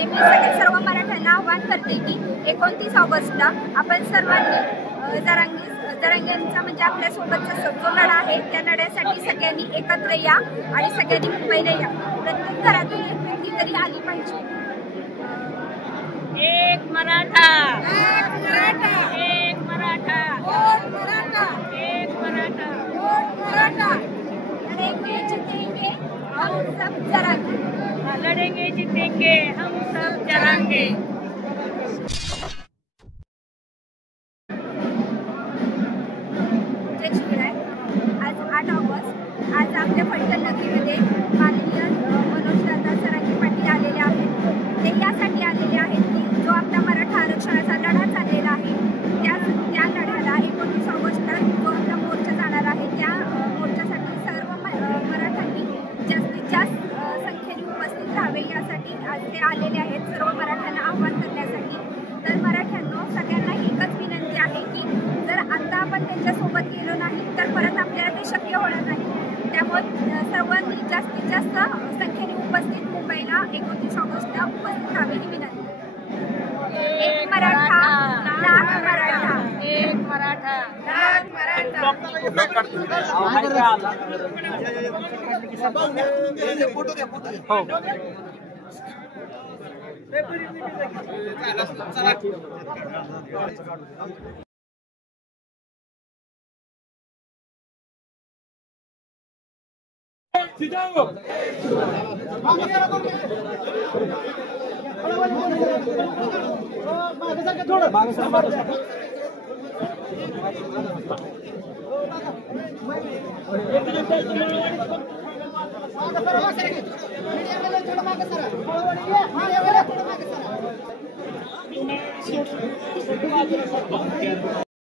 निमित्ताने मी सर्व मराठ्यांना आवाहन करते की 29 ऑगस्टला आपण सर्वांनी जरांगेंचा म्हणजे आपल्या सोबतचा जो लढा आहे त्या लढ्यासाठी सगळ्यांनी एकत्र या आणि सगळ्यांनी मुंबईला या. प्रत्येक घरातून एक व्यक्ती तरी आली पाहिजे. एक मराठा, एक मराठा, एक मराठा, एक मराठा, एक मराठा, एक मराठा. लढेंगे जीतेंगे हम सब जरांगे. लढेंगे जीतेंगे हम सब जरांगे. आज 8 ऑगस्ट आज आपल्या फलटण नगरीमध्ये माननीय मनोजदादा जरांगे पाटील आलेले आहेत. ते यासाठी आलेले आहेत की जो आपला मराठा आरक्षणाचा लढा चाललेला आहे त्या लढ्याला 29 ऑगस्टला जो आपला मोर्चा जाणार आहे त्या मोर्चासाठी सर्व मराठ्यांनी जास्तीत जास्त संख्येने उपस्थित राहावे यासाठी आज ते आलेले आहेत सर्व मराठ्यांना आव्हान करण्यासाठी. तर मराठ्यांनो सगळ्यांना एकच विनंती आहे की जर आता आपण त्यांच्यासोबत गेलो नाही तर परत आपल्याला ते शक्य होणार नाही. त्यामुळे सर्वांनी जास्तीत जास्त संख्येने उपस्थित मुंबईला 29 ऑगस्टला उपस्थित राहावे ही विनंती. एक मराठा लाख मराठा, एक मराठा, लाख मराठा.